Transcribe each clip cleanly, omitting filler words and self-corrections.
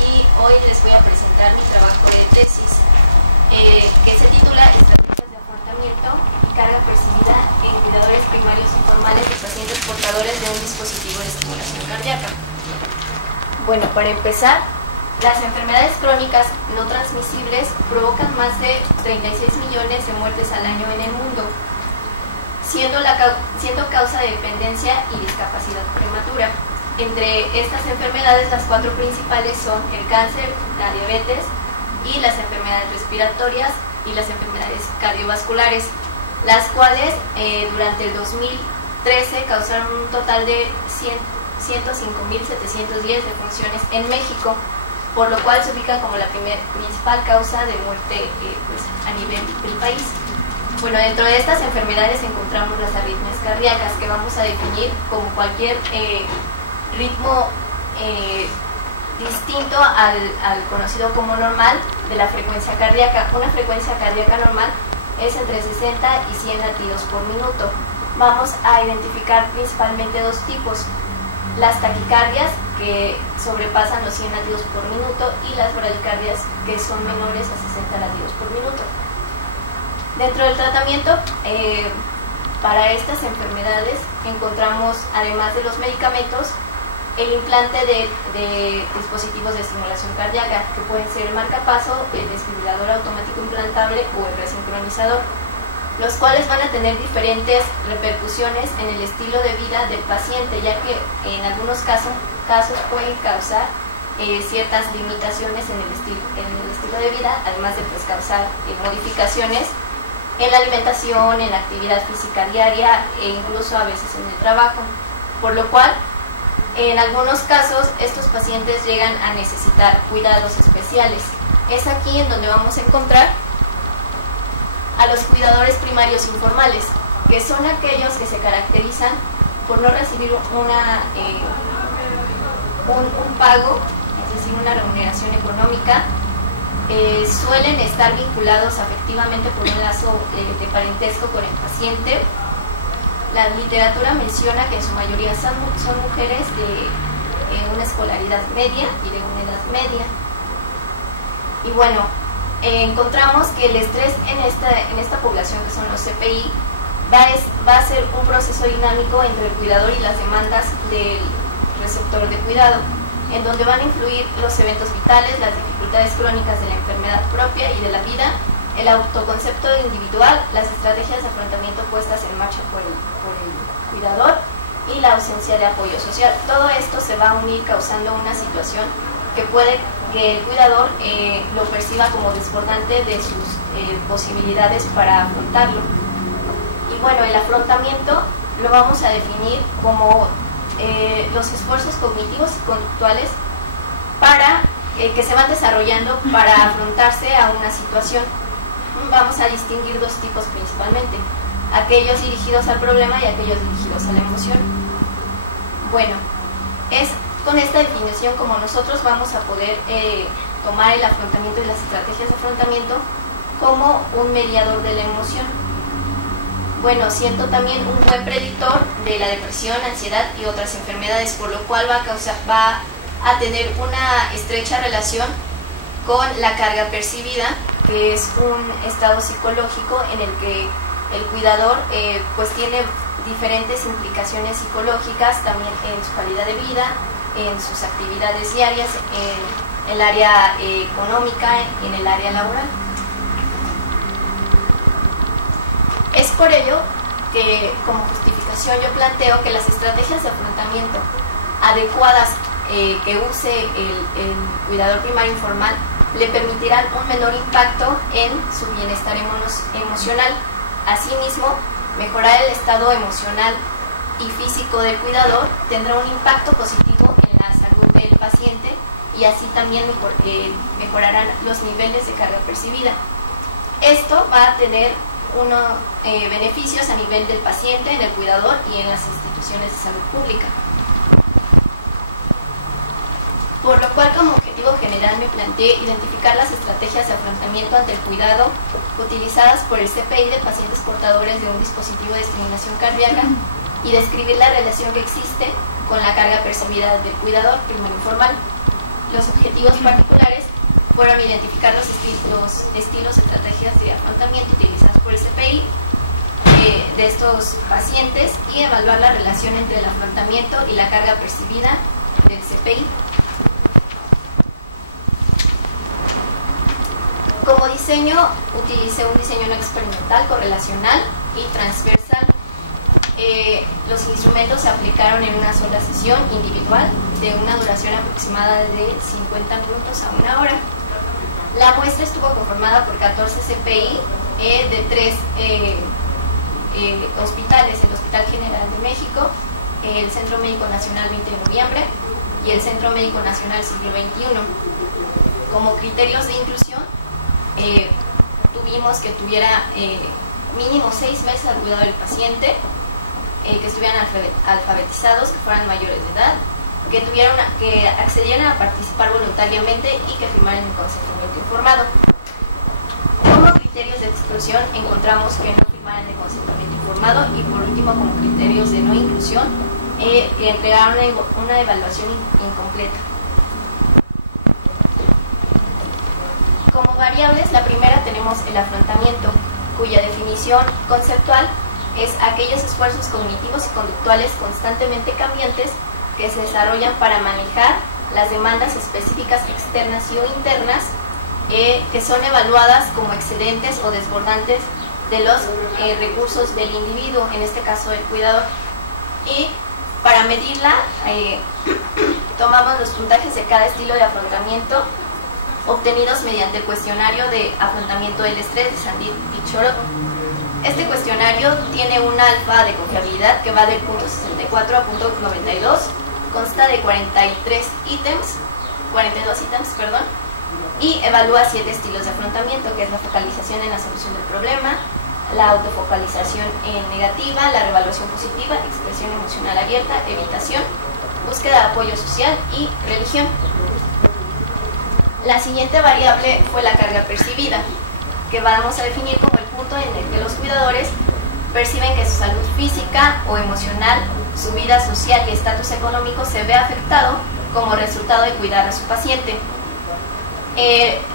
y hoy les voy a presentar mi trabajo de tesis que se titula Estrategias de afrontamiento y carga percibida en cuidadores primarios informales de pacientes portadores de un dispositivo de estimulación cardíaca. Bueno, para empezar, las enfermedades crónicas no transmisibles provocan más de 36 millones de muertes al año en el mundo, siendo causa de dependencia y discapacidad prematura. Entre estas enfermedades, las cuatro principales son el cáncer, la diabetes y las enfermedades respiratorias y las enfermedades cardiovasculares, las cuales durante el 2013 causaron un total de 105.710 defunciones en México, por lo cual se ubican como la principal causa de muerte a nivel del país. Bueno, dentro de estas enfermedades encontramos las arritmias cardíacas, que vamos a definir como cualquier ritmo distinto al conocido como normal de la frecuencia cardíaca. Una frecuencia cardíaca normal es entre 60 y 100 latidos por minuto. Vamos a identificar principalmente dos tipos: las taquicardias, que sobrepasan los 100 latidos por minuto, y las bradicardias, que son menores a 60 latidos por minuto. Dentro del tratamiento para estas enfermedades encontramos, además de los medicamentos, el implante de dispositivos de estimulación cardíaca, que pueden ser el marcapaso, el desfibrilador automático implantable o el resincronizador, los cuales van a tener diferentes repercusiones en el estilo de vida del paciente, ya que en algunos casos pueden causar ciertas limitaciones en el estilo de vida, además de causar modificaciones en la alimentación, en la actividad física diaria e incluso a veces en el trabajo, por lo cual en algunos casos estos pacientes llegan a necesitar cuidados especiales. Es aquí en donde vamos a encontrar a los cuidadores primarios informales, que son aquellos que se caracterizan por no recibir un pago, es decir, una remuneración económica. Suelen estar vinculados afectivamente por un lazo de parentesco con el paciente. La literatura menciona que en su mayoría son mujeres de una escolaridad media y de una edad media. Y bueno, encontramos que el estrés en esta población, que son los CPI, va a ser un proceso dinámico entre el cuidador y las demandas del receptor de cuidado, en donde van a influir los eventos vitales, las dificultades crónicas de la enfermedad propia y de la vida, el autoconcepto individual, las estrategias de afrontamiento puestas en marcha por el cuidador y la ausencia de apoyo social. Todo esto se va a unir causando una situación que puede que el cuidador lo perciba como desbordante de sus posibilidades para afrontarlo. Y bueno, el afrontamiento lo vamos a definir como los esfuerzos cognitivos y conductuales que se van desarrollando para afrontarse a una situación. Vamos a distinguir dos tipos principalmente: aquellos dirigidos al problema y aquellos dirigidos a la emoción. Bueno, es con esta definición como nosotros vamos a poder tomar el afrontamiento y las estrategias de afrontamiento como un mediador de la emoción. Bueno, siento también un buen predictor de la depresión, ansiedad y otras enfermedades, por lo cual va a tener una estrecha relación con la carga percibida, que es un estado psicológico en el que el cuidador pues tiene diferentes implicaciones psicológicas también en su calidad de vida, en sus actividades diarias, en el área económica y en el área laboral. Es por ello que, como justificación, yo planteo que las estrategias de afrontamiento adecuadas que use el cuidador primario informal le permitirán un menor impacto en su bienestar emocional. Asimismo, mejorar el estado emocional y físico del cuidador tendrá un impacto positivo en la salud del paciente, y así también mejorarán los niveles de carga percibida. Esto va a tener unos beneficios a nivel del paciente, del cuidador y en las instituciones de salud pública. Por lo cual, como objetivo general, me planteé identificar las estrategias de afrontamiento ante el cuidado utilizadas por el CPI de pacientes portadores de un dispositivo de estimulación cardíaca y describir la relación que existe con la carga percibida del cuidador primario informal. Los objetivos particulares fueron identificar los estilos, estrategias de afrontamiento utilizados por el CPI de estos pacientes y evaluar la relación entre el afrontamiento y la carga percibida del CPI. Como diseño, utilicé un diseño no experimental, correlacional y transversal. Los instrumentos se aplicaron en una sola sesión individual de una duración aproximada de 50 minutos a 1 hora. La muestra estuvo conformada por 14 CPI de 3 hospitales: el Hospital General de México, el Centro Médico Nacional 20 de Noviembre y el Centro Médico Nacional Siglo XXI. Como criterios de inclusión, tuvimos que tuviera mínimo 6 meses al cuidado del paciente, que estuvieran alfabetizados, que fueran mayores de edad, que accedieran a participar voluntariamente y que firmaran el consentimiento informado. Como criterios de exclusión encontramos que no firmaran el consentimiento informado y, por último, como criterios de no inclusión, que entregaron una evaluación incompleta. Como variables, la primera tenemos el afrontamiento, cuya definición conceptual es aquellos esfuerzos cognitivos y conductuales constantemente cambiantes que se desarrollan para manejar las demandas específicas externas y o internas, que son evaluadas como excedentes o desbordantes de los recursos del individuo, en este caso el cuidador. Y para medirla, tomamos los puntajes de cada estilo de afrontamiento obtenidos mediante el cuestionario de afrontamiento del estrés de Sandit y Chorot. Este cuestionario tiene un alfa de confiabilidad que va del punto 64 a punto 92, consta de 42 ítems, y evalúa 7 estilos de afrontamiento, que es la focalización en la solución del problema, la autofocalización negativa, la revaluación positiva, expresión emocional abierta, evitación, búsqueda de apoyo social y religión. La siguiente variable fue la carga percibida, que vamos a definir como el punto en el que los cuidadores perciben que su salud física o emocional, su vida social y estatus económico se ve afectado como resultado de cuidar a su paciente.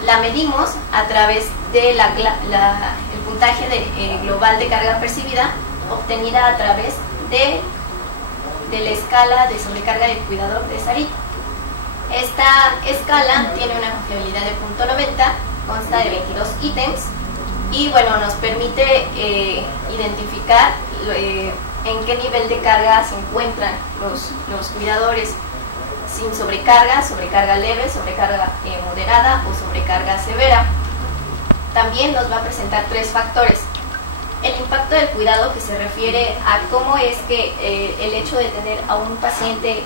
La medimos a través de el puntaje global de carga percibida, obtenida a través de la escala de sobrecarga del cuidador de Sarit. Esta escala tiene una confiabilidad de .90, consta de 22 ítems y bueno, nos permite identificar en qué nivel de carga se encuentran los cuidadores: sin sobrecarga, sobrecarga leve, sobrecarga moderada o sobrecarga severa. También nos va a presentar 3 factores. El impacto del cuidado, que se refiere a cómo es que el hecho de tener a un paciente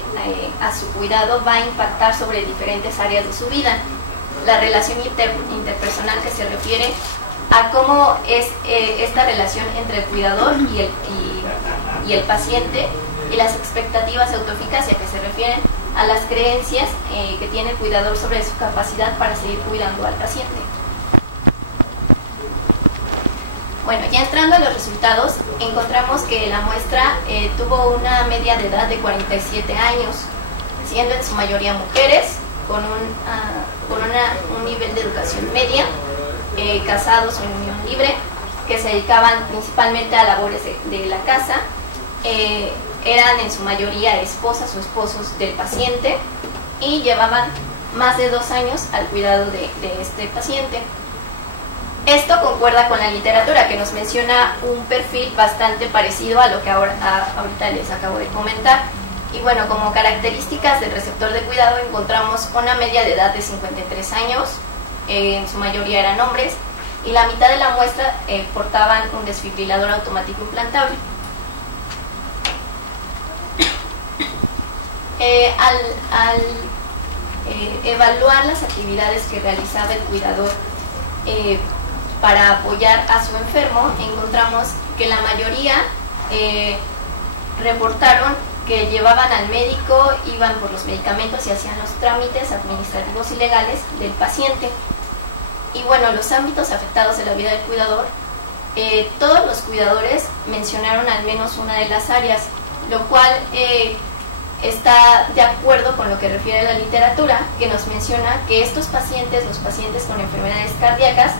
a su cuidado va a impactar sobre diferentes áreas de su vida. La relación interpersonal, que se refiere a cómo es esta relación entre el cuidador y el paciente, y las expectativas de autoeficacia, que se refieren a las creencias que tiene el cuidador sobre su capacidad para seguir cuidando al paciente. Bueno, ya entrando a los resultados, encontramos que la muestra tuvo una media de edad de 47 años, siendo en su mayoría mujeres, con un nivel de educación media, casados o en unión libre, que se dedicaban principalmente a labores de la casa, eran en su mayoría esposas o esposos del paciente y llevaban más de 2 años al cuidado de este paciente. Esto concuerda con la literatura, que nos menciona un perfil bastante parecido a lo que ahorita les acabo de comentar. Y bueno, como características del receptor de cuidado encontramos una media de edad de 53 años, en su mayoría eran hombres, y la mitad de la muestra portaban un desfibrilador automático implantable. Al evaluar las actividades que realizaba el cuidador para apoyar a su enfermo, encontramos que la mayoría reportaron que llevaban al médico, iban por los medicamentos y hacían los trámites administrativos y legales del paciente. Y bueno, los ámbitos afectados de la vida del cuidador, todos los cuidadores mencionaron al menos una de las áreas, lo cual está de acuerdo con lo que refiere la literatura, que nos menciona que estos pacientes, los pacientes con enfermedades cardíacas,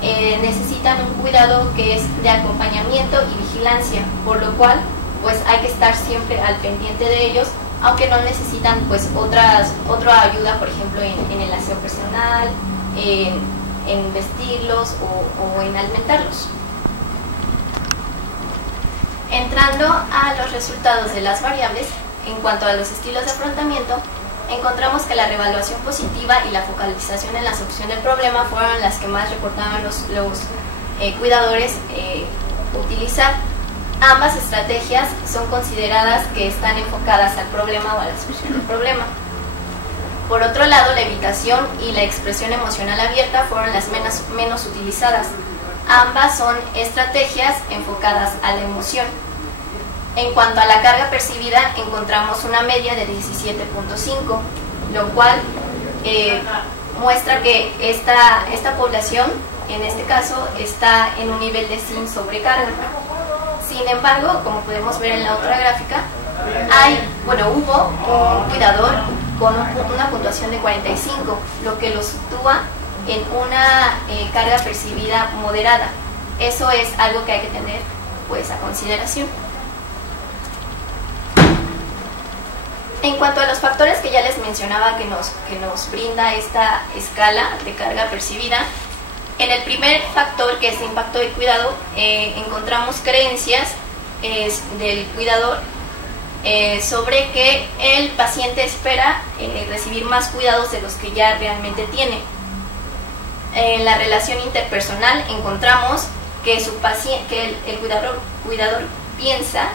necesitan un cuidado que es de acompañamiento y vigilancia, por lo cual pues hay que estar siempre al pendiente de ellos, aunque no necesitan pues otra ayuda, por ejemplo en el aseo personal, en vestirlos o en alimentarlos. Entrando a los resultados de las variables, en cuanto a los estilos de afrontamiento, encontramos que la reevaluación positiva y la focalización en la solución del problema fueron las que más reportaban los cuidadores utilizar. Ambas estrategias son consideradas que están enfocadas al problema o a la solución del problema. Por otro lado, la evitación y la expresión emocional abierta fueron las menos utilizadas. Ambas son estrategias enfocadas a la emoción. En cuanto a la carga percibida, encontramos una media de 17.5, lo cual muestra que esta población, en este caso, está en un nivel de sin sobrecarga. Sin embargo, como podemos ver en la otra gráfica, hubo un cuidador con una puntuación de 45, lo que lo sitúa en una carga percibida moderada. Eso es algo que hay que tener pues a consideración. En cuanto a los factores que ya les mencionaba que nos brinda esta escala de carga percibida, en el primer factor, que es impacto de cuidado, encontramos creencias del cuidador sobre que el paciente espera recibir más cuidados de los que ya realmente tiene. En la relación interpersonal encontramos que el cuidador piensa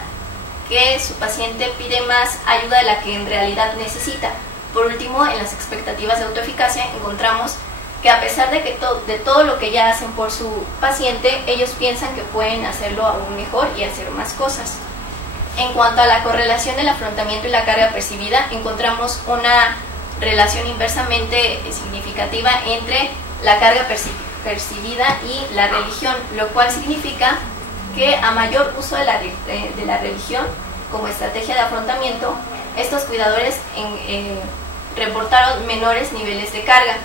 que su paciente pide más ayuda de la que en realidad necesita. Por último, en las expectativas de autoeficacia encontramos que a pesar de todo lo que ya hacen por su paciente, ellos piensan que pueden hacerlo aún mejor y hacer más cosas. En cuanto a la correlación del afrontamiento y la carga percibida, encontramos una relación inversamente significativa entre la carga percibida y la religión, lo cual significa que a mayor uso de la religión como estrategia de afrontamiento, estos cuidadores reportaron menores niveles de carga.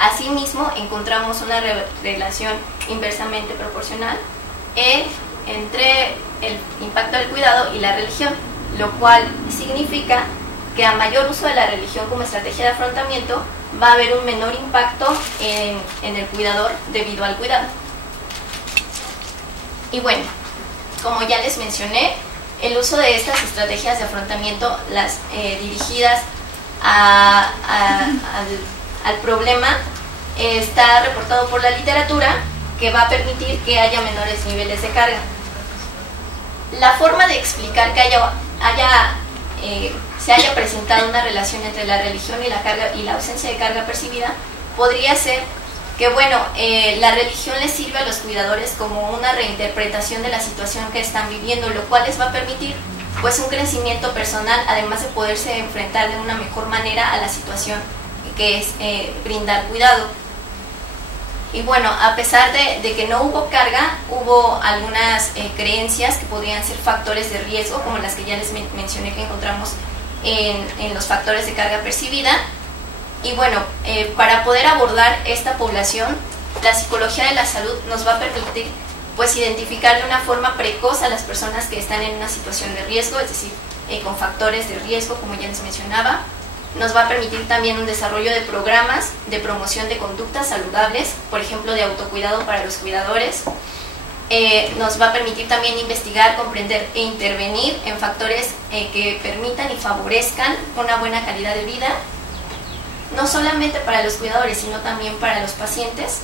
Asimismo, encontramos una relación inversamente proporcional entre el impacto del cuidado y la religión, lo cual significa que a mayor uso de la religión como estrategia de afrontamiento va a haber un menor impacto en el cuidador debido al cuidado. Y bueno, como ya les mencioné, el uso de estas estrategias de afrontamiento, las dirigidas al problema, está reportado por la literatura, que va a permitir que haya menores niveles de carga. La forma de explicar que se haya presentado una relación entre la religión y la carga y la ausencia de carga percibida podría ser que la religión les sirve a los cuidadores como una reinterpretación de la situación que están viviendo, lo cual les va a permitir pues un crecimiento personal, además de poderse enfrentar de una mejor manera a la situación que es brindar cuidado. Y bueno, a pesar de que no hubo carga, hubo algunas creencias que podrían ser factores de riesgo, como las que ya les mencioné que encontramos en los factores de carga percibida. Y bueno, para poder abordar esta población, la psicología de la salud nos va a permitir pues identificar de una forma precoz a las personas que están en una situación de riesgo, es decir, con factores de riesgo, como ya les mencionaba. Nos va a permitir también un desarrollo de programas de promoción de conductas saludables, por ejemplo, de autocuidado para los cuidadores. Nos va a permitir también investigar, comprender e intervenir en factores que permitan y favorezcan una buena calidad de vida, no solamente para los cuidadores, sino también para los pacientes,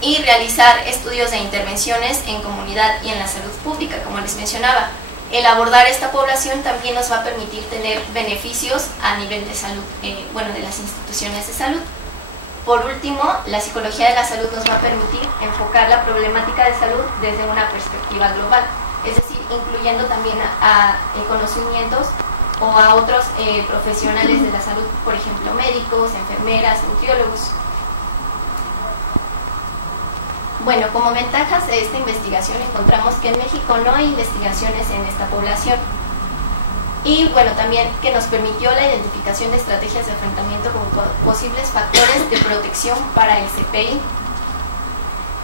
y realizar estudios de intervenciones en comunidad y en la salud pública, como les mencionaba. El abordar esta población también nos va a permitir tener beneficios a nivel de salud, de las instituciones de salud. Por último, la psicología de la salud nos va a permitir enfocar la problemática de salud desde una perspectiva global, es decir, incluyendo también a conocimientos o a otros profesionales de la salud, por ejemplo, médicos, enfermeras, nutriólogos. Bueno, como ventajas de esta investigación encontramos que en México no hay investigaciones en esta población Y bueno, también que nos permitió la identificación de estrategias de enfrentamiento como posibles factores de protección para el CPI.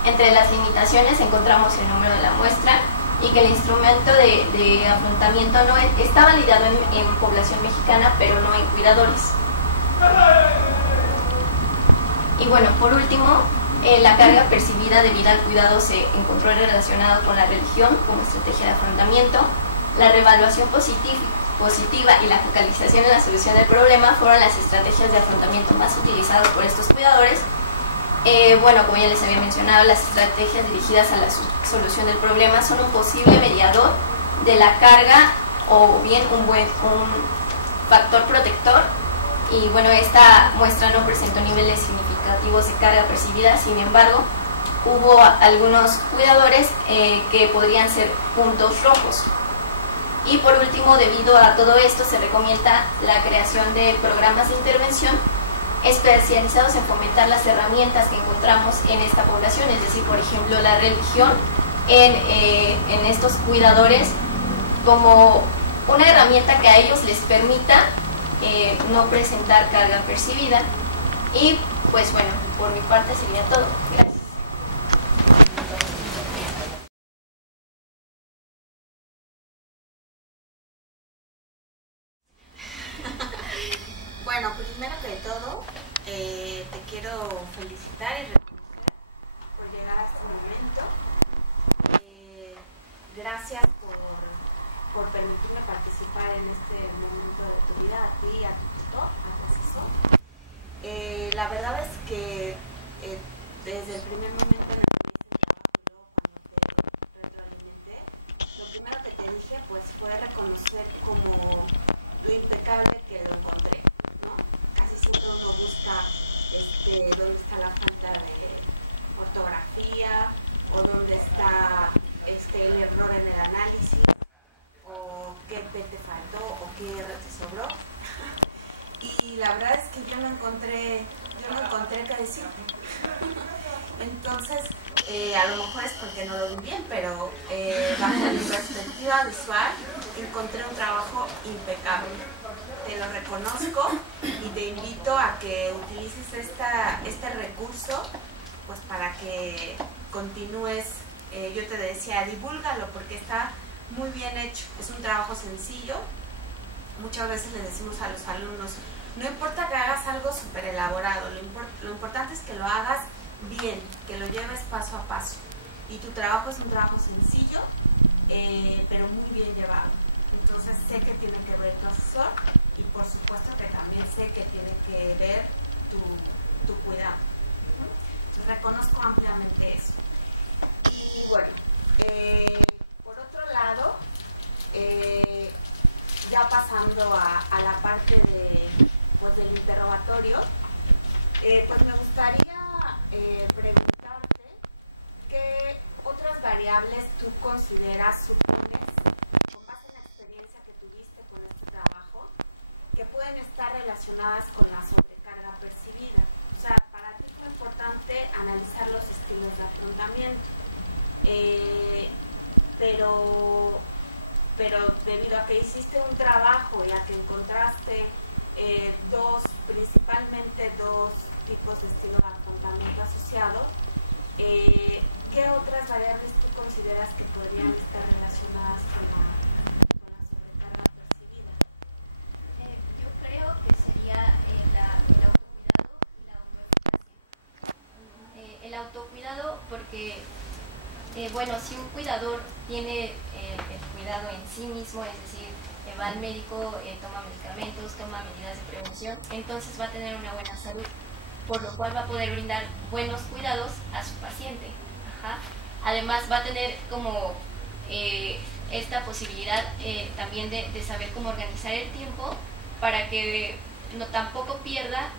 Entre las limitaciones encontramos el número de la muestra y que el instrumento de afrontamiento no está validado en población mexicana, pero no en cuidadores. Y bueno, por último, la carga percibida debida al cuidado se encontró relacionada con la religión como estrategia de afrontamiento. La reevaluación positiva y la focalización en la solución del problema fueron las estrategias de afrontamiento más utilizadas por estos cuidadores. Bueno, como ya les había mencionado, las estrategias dirigidas a la solución del problema son un posible mediador de la carga o bien un factor protector. Y bueno, esta muestra no presentó niveles significativos de carga percibida, sin embargo, hubo algunos cuidadores que podrían ser puntos rojos. Y por último, debido a todo esto, se recomienda la creación de programas de intervención especializados en fomentar las herramientas que encontramos en esta población, es decir, por ejemplo, la religión en estos cuidadores como una herramienta que a ellos les permita no presentar carga percibida. Y pues bueno, por mi parte sería todo. Gracias. Bueno, primero que todo, te quiero felicitar y reconocer por llegar a este momento. Gracias por permitirme participar en este momento de tu vida, a ti, a tu tutor, a tu asesor. La verdad es que desde el primer momento en el que hice el trabajo y luego cuando te retroalimenté, lo primero que te dije pues fue reconocer como lo impecable que lo encontré. Siempre uno busca dónde está la falta de ortografía o dónde está el error en el análisis o qué P te faltó o qué R te sobró. Y la verdad es que yo no encontré qué decirte. Entonces, a lo mejor es porque no lo vi bien, pero bajo mi perspectiva visual encontré un trabajo impecable. Te lo reconozco y te invito a que utilices este recurso pues para que continúes. Yo te decía, divúlgalo porque está muy bien hecho, es un trabajo sencillo. Muchas veces les decimos a los alumnos, no importa que hagas algo súper elaborado, lo importante es que lo hagas bien, que lo lleves paso a paso. Y tu trabajo es un trabajo sencillo, pero muy bien llevado. Entonces sé que tiene que ver tu asesor y por supuesto que también sé que tiene que ver tu cuidado. Entonces reconozco ampliamente eso. Y bueno, por otro lado, ya pasando a la parte del interrogatorio, pues me gustaría preguntarte qué otras variables tú consideras, supones, con base en la experiencia que tuviste con este trabajo, que pueden estar relacionadas con la sobrecarga percibida. O sea, para ti fue importante analizar los estilos de afrontamiento, pero debido a que hiciste un trabajo y a que encontraste principalmente dos tipos de estilo de afrontamiento asociados, ¿qué otras variables tú consideras que podrían estar relacionadas con la sobrecarga percibida? Yo creo que sería el autocuidado y la autoeficacia. El autocuidado porque, bueno, si un cuidador tiene el cuidado en sí mismo, es decir, va al médico, toma medicamentos, toma medidas de prevención, entonces va a tener una buena salud, por lo cual va a poder brindar buenos cuidados a su paciente. Ajá. Además va a tener como esta posibilidad también de saber cómo organizar el tiempo para que tampoco pierda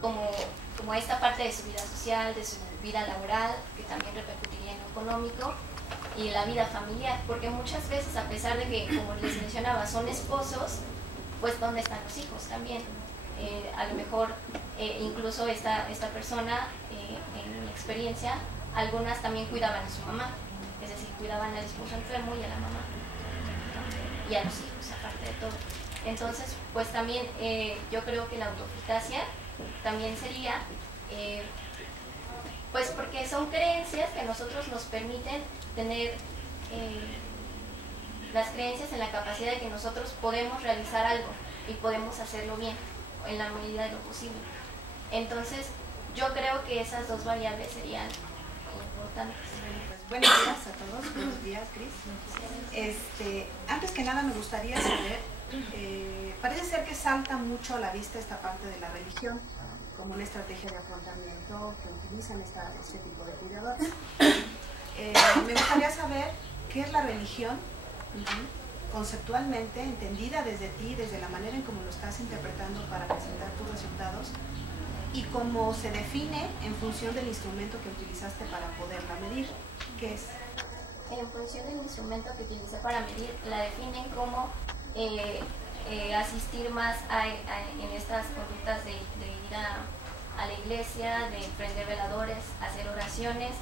como esta parte de su vida social, de su vida laboral, que también repercutiría en lo económico, y la vida familiar, porque muchas veces, a pesar de que, como les mencionaba, son esposos, pues ¿dónde están los hijos también? A lo mejor incluso esta persona, en mi experiencia, algunas también cuidaban a su mamá, es decir, cuidaban al esposo enfermo y a la mamá. y a los hijos, aparte de todo. Entonces, pues también yo creo que la autoeficacia también sería, pues porque son creencias que a nosotros nos permiten tener las creencias en la capacidad de que nosotros podemos realizar algo y podemos hacerlo bien, en la medida de lo posible. Entonces, yo creo que esas dos variables serían importantes. Pues, buenos días a todos, buenos días, Cris. Antes que nada me gustaría saber, parece ser que salta mucho a la vista esta parte de la religión como una estrategia de afrontamiento que utilizan este tipo de cuidadores. Me gustaría saber qué es la religión, conceptualmente, entendida desde ti, desde la manera en cómo lo estás interpretando para presentar tus resultados, y cómo se define en función del instrumento que utilizaste para poderla medir. ¿Qué es? En función del instrumento que utilicé para medir, la definen como asistir más en estas conductas de ir a la iglesia, de prender veladores, hacer oraciones,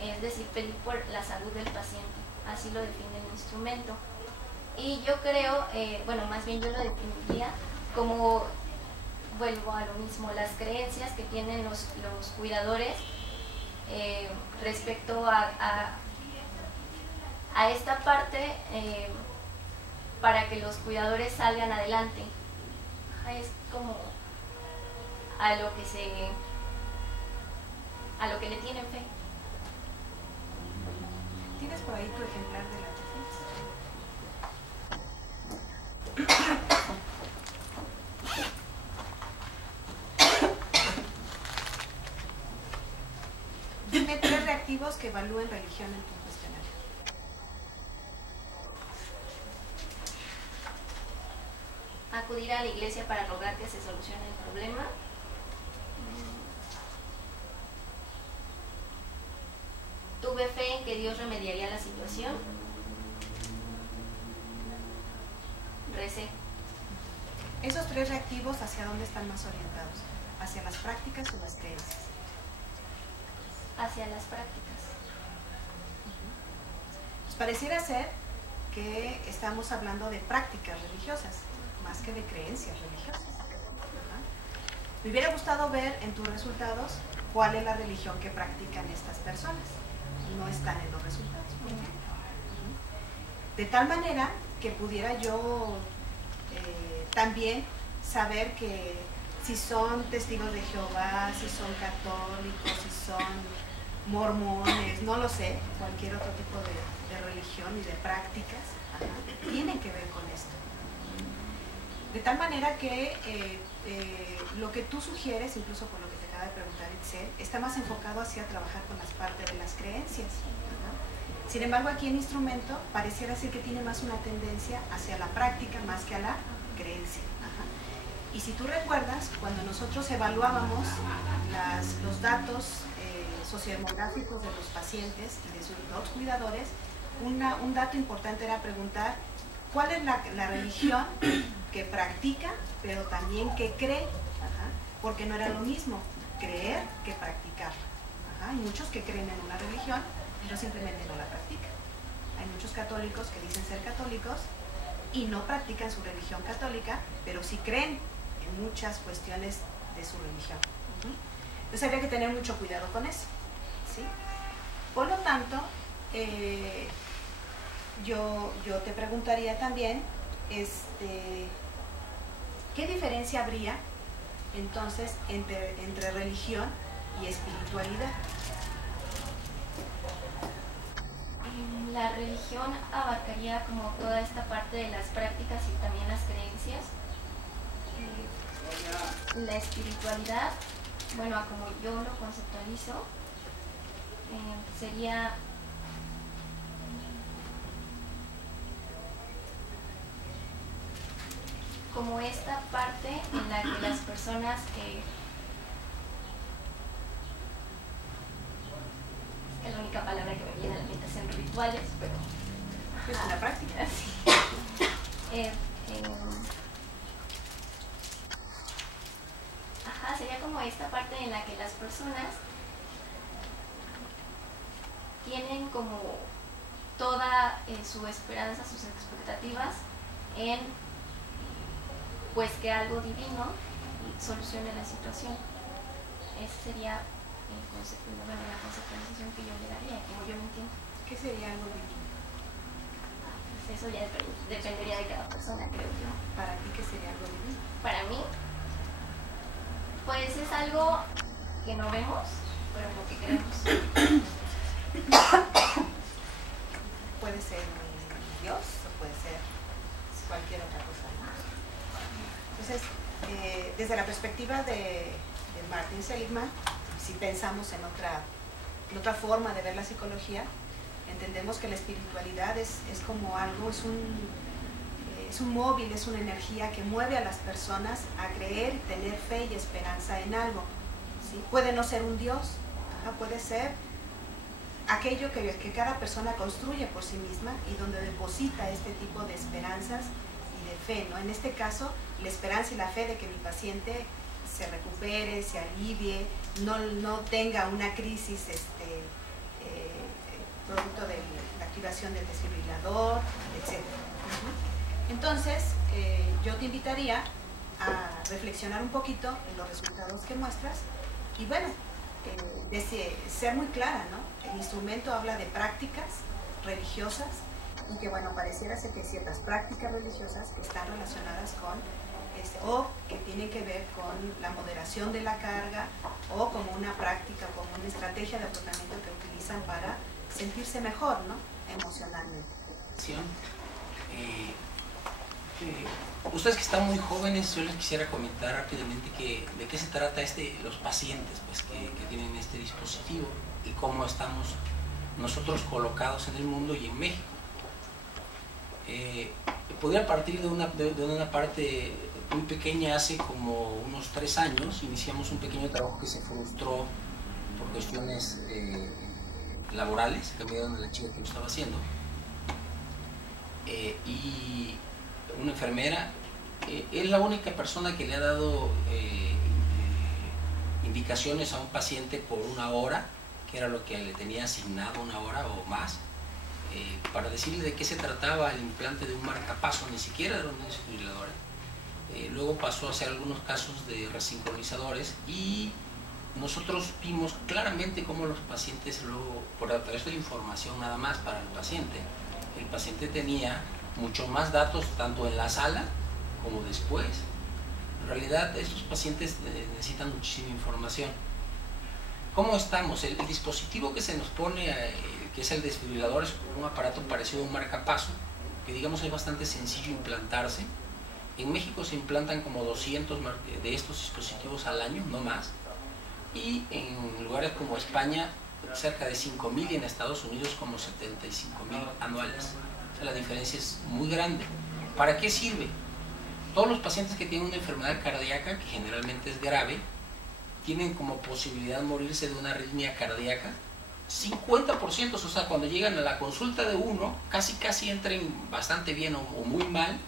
es decir, pedir por la salud del paciente. Así lo define el instrumento. Y yo creo, bueno, más bien yo lo definiría como, vuelvo a lo mismo, las creencias que tienen los cuidadores respecto a esta parte para que los cuidadores salgan adelante. Es como a lo que le tienen fe. ¿Tienes por ahí tu ejemplar de la tesis? Dime 3 reactivos que evalúen religión en tu cuestionario. Acudir a la iglesia para rogar que se solucione el problema. Tuve fe en que Dios remediaría la situación. Recé. Esos 3 reactivos, ¿hacia dónde están más orientados? ¿Hacia las prácticas o las creencias? Hacia las prácticas. Pues pareciera ser que estamos hablando de prácticas religiosas, más que de creencias religiosas. Me hubiera gustado ver en tus resultados cuál es la religión que practican estas personas. No están en los resultados. De tal manera que pudiera yo también saber que si son testigos de Jehová, si son católicos, si son mormones, no lo sé, cualquier otro tipo de religión y de prácticas, tienen que ver con esto. De tal manera que lo que tú sugieres, incluso por lo que te acaba de preguntar Itzel, está más enfocado hacia trabajar con las partes de las creencias. Sin embargo, aquí en instrumento pareciera ser que tiene más una tendencia hacia la práctica más que a la creencia. Y si tú recuerdas, cuando nosotros evaluábamos los datos sociodemográficos de los pacientes y de sus dos cuidadores, un dato importante era preguntar cuál es la religión que practica, pero también que cree, porque no era lo mismo creer que practicar. Hay muchos que creen en una religión, pero simplemente no la practican. Hay muchos católicos que dicen ser católicos y no practican su religión católica, pero sí creen en muchas cuestiones de su religión. Entonces habría que tener mucho cuidado con eso, ¿sí? Por lo tanto, yo te preguntaría también, ¿qué diferencia habría entonces entre religión y espiritualidad? La religión abarcaría como toda esta parte de las prácticas y también las creencias. La espiritualidad, bueno, como yo lo conceptualizo, sería como esta parte en la que las personas es la única palabra que me viene a la mente, son rituales, pero es una práctica. Sí. Sería como esta parte en la que las personas tienen como toda su esperanza, sus expectativas en pues que algo divino solucione la situación. Ese sería la conceptualización que yo le daría, como yo me entiendo. ¿Qué sería algo divino? Pues eso ya dependería de cada persona, creo yo. ¿Para ti qué sería algo divino? Para mí, pues es algo que no vemos, pero lo que queremos. Puede ser Dios o puede ser cualquier otra cosa, ¿no? Entonces, desde la perspectiva de Martin Seligman, si pensamos en otra forma de ver la psicología, entendemos que la espiritualidad es como algo, es un móvil, es una energía que mueve a las personas a creer, tener fe y esperanza en algo, ¿sí? Puede no ser un Dios, puede ser aquello que cada persona construye por sí misma y donde deposita este tipo de esperanzas y de fe, ¿no? En este caso, la esperanza y la fe de que mi paciente se recupere, se alivie, no tenga una crisis producto de la activación del desfibrilador, etc. Entonces, yo te invitaría a reflexionar un poquito en los resultados que muestras y bueno, ser muy clara, ¿no? El instrumento habla de prácticas religiosas y que bueno, pareciera ser que hay ciertas prácticas religiosas que están relacionadas con o que tienen que ver con la moderación de la carga o como una práctica, como una estrategia de afrontamiento que utilizan para sentirse mejor, ¿no? Emocionalmente. Ustedes que están muy jóvenes, yo les quisiera comentar rápidamente de qué se trata los pacientes pues, que tienen este dispositivo y cómo estamos nosotros colocados en el mundo y en México. Podría partir de una parte muy pequeña. Hace como unos 3 años iniciamos un pequeño trabajo que se frustró por cuestiones laborales, se cambiaron de la chica que lo estaba haciendo, y una enfermera es la única persona que le ha dado indicaciones a un paciente por 1 hora, que era lo que le tenía asignado, 1 hora o más, para decirle de qué se trataba el implante de un marcapaso, ni siquiera era una desfibriladora. Luego pasó a hacer algunos casos de resincronizadores y nosotros vimos claramente cómo los pacientes, luego, por a través de información nada más para el paciente tenía mucho más datos tanto en la sala como después. En realidad estos pacientes necesitan muchísima información. ¿Cómo estamos? El dispositivo que se nos pone, que es el desfibrilador, es un aparato parecido a un marcapaso, que digamos es bastante sencillo implantarse. En México se implantan como 200 de estos dispositivos al año, no más. Y en lugares como España, cerca de 5.000 y en Estados Unidos como 75.000 anuales. O sea, la diferencia es muy grande. ¿Para qué sirve? Todos los pacientes que tienen una enfermedad cardíaca, que generalmente es grave, tienen como posibilidad de morirse de una arritmia cardíaca 50%, o sea, cuando llegan a la consulta de uno, casi entren bastante bien o muy mal,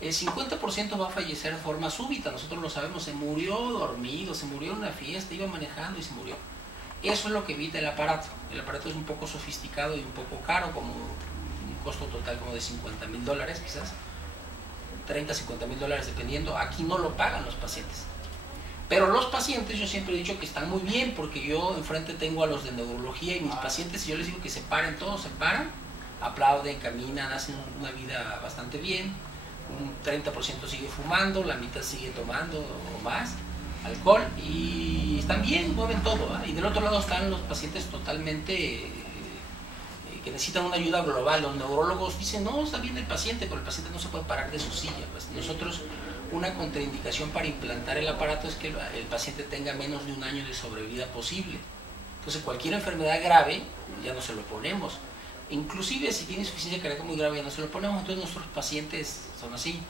el 50% va a fallecer de forma súbita. Nosotros lo sabemos, se murió dormido, se murió en una fiesta, iba manejando y se murió. Eso es lo que evita el aparato. El aparato es un poco sofisticado y un poco caro, como un costo total como de $50,000 quizás, 30, $50,000 dependiendo. Aquí no lo pagan los pacientes. Pero los pacientes, yo siempre he dicho que están muy bien, porque yo enfrente tengo a los de neurología y mis pacientes, y yo les digo que se paren, todos se paran, aplauden, caminan, hacen una vida bastante bien. Un 30% sigue fumando, la mitad sigue tomando o más alcohol y están bien, mueven todo, ¿eh? Y del otro lado están los pacientes totalmente que necesitan una ayuda global. Los neurólogos dicen, no, está bien el paciente, pero el paciente no se puede parar de su silla. Pues nosotros, una contraindicación para implantar el aparato es que el paciente tenga menos de 1 año de sobrevida posible. Entonces cualquier enfermedad grave ya no se lo ponemos. Inclusive si tiene insuficiencia cardíaca muy grave ya no se lo ponemos. Entonces nuestros pacientes son así.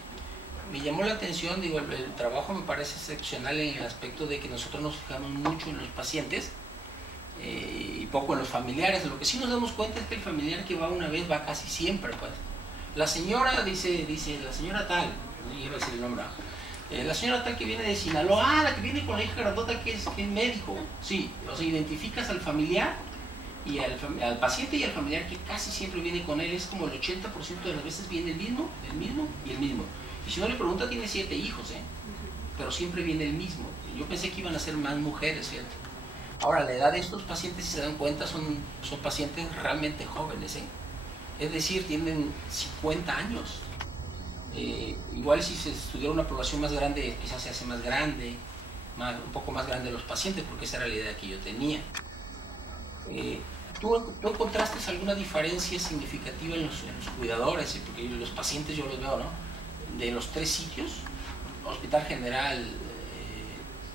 Me llamó la atención, digo, el trabajo me parece excepcional en el aspecto de que nosotros nos fijamos mucho en los pacientes y poco en los familiares. Lo que sí nos damos cuenta es que el familiar que va una vez va casi siempre, pues. La señora dice la señora tal, no iba a decir el nombre, la señora tal que viene de Sinaloa, la que viene con la hija grandota que es médico. Sí, o sea, identificas al familiar y al paciente y al familiar que casi siempre viene con él, es como el 80% de las veces viene el mismo y el mismo. Y si uno le pregunta, tiene 7 hijos, pero siempre viene el mismo. Yo pensé que iban a ser más mujeres, ¿cierto? Ahora, la edad de estos pacientes, si se dan cuenta, son pacientes realmente jóvenes, es decir, tienen 50 años. Igual si se estudiara una población más grande, quizás se hace más grande, un poco más grande los pacientes, porque esa era la idea que yo tenía. ¿Tú encontraste alguna diferencia significativa en los cuidadores? Porque los pacientes yo los veo, ¿no? De los 3 sitios, Hospital General,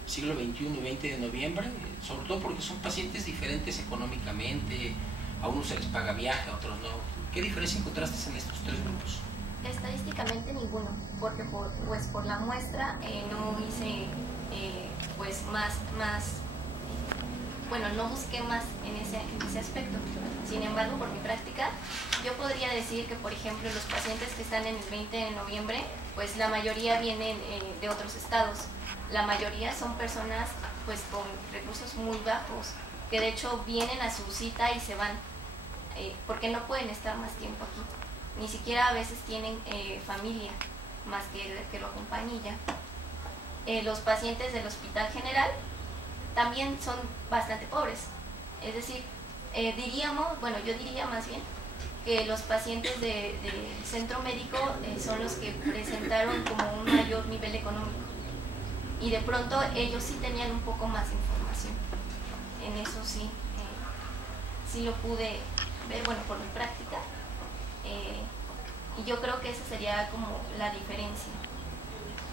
siglo XXI y 20 de noviembre, sobre todo porque son pacientes diferentes económicamente, a unos se les paga viaje, a otros no. ¿Qué diferencia encontraste en estos 3 grupos? Estadísticamente ninguno, porque por la muestra no hice pues bueno, no busqué más en ese aspecto. Sin embargo, por mi práctica, yo podría decir que, por ejemplo, los pacientes que están en el 20 de noviembre, pues la mayoría vienen de otros estados. La mayoría son personas pues con recursos muy bajos, que de hecho vienen a su cita y se van, porque no pueden estar más tiempo aquí. Ni siquiera a veces tienen familia, más que lo acompañe y ya. Los pacientes del Hospital General también son bastante pobres. Es decir, yo diría más bien que los pacientes del centro médico son los que presentaron como un mayor nivel económico. Y de pronto ellos sí tenían un poco más de información. En eso sí lo pude ver, bueno, por mi práctica. Y yo creo que esa sería como la diferencia.